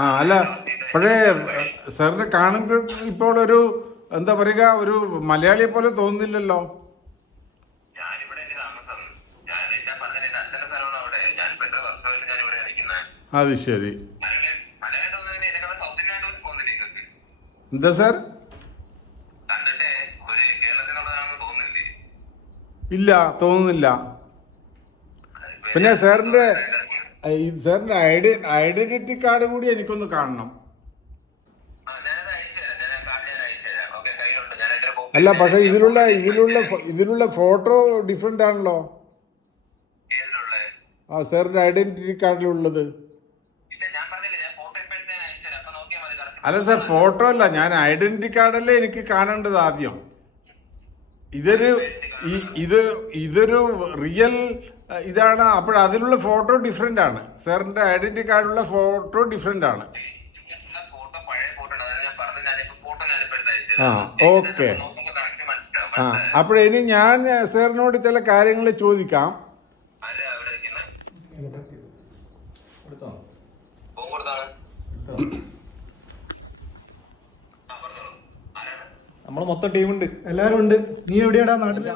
ആ അല്ല പക്ഷേ സാറിനെ കാണുമ്പോൾ ഇപ്പോൾ ഒരു എന്താ പറയുക ഒരു മലയാളിയെ പോലെ തോന്നുന്നില്ലല്ലോ അത് ശരി എന്താ സാർ ഇല്ല തോന്നുന്നില്ല പിന്നെ സാറിന്റെ സാറിന്റെ ഐഡി ഐഡന്റിറ്റി കാർഡ് കൂടി എനിക്കൊന്ന് കാണണം അല്ല പക്ഷെ ഇതിലുള്ള ഇതിലുള്ള ഇതിലുള്ള ഫോട്ടോ ഡിഫറെന്റ് ആണല്ലോ ആ സാറിന്റെ ഐഡന്റിറ്റി കാർഡിലുള്ളത് അല്ല സാർ ഫോട്ടോ അല്ല ഞാൻ ഐഡന്റിറ്റി കാർഡല്ലേ എനിക്ക് കാണേണ്ടത് ആദ്യം ഇതൊരു ഇത് ഇതൊരു റിയൽ ഇതാണ് അപ്പോൾ അതിലുള്ള ഫോട്ടോ ഡിഫറെൻ്റ് ആണ് സാറിൻ്റെ ഐഡൻറ്റി കാർഡിലുള്ള ഫോട്ടോ ഡിഫറെൻ്റ് ആണ് ആ ഓക്കെ ആ അപ്പോഴിനി ഞാൻ സാറിനോട് ചില കാര്യങ്ങൾ ചോദിക്കാം കൊടുത്താണ് നമ്മളെ മൊത്തം ടീമുണ്ട് എല്ലാവരും ഉണ്ട് നീ എവിടെയാടാ നാട്ടില്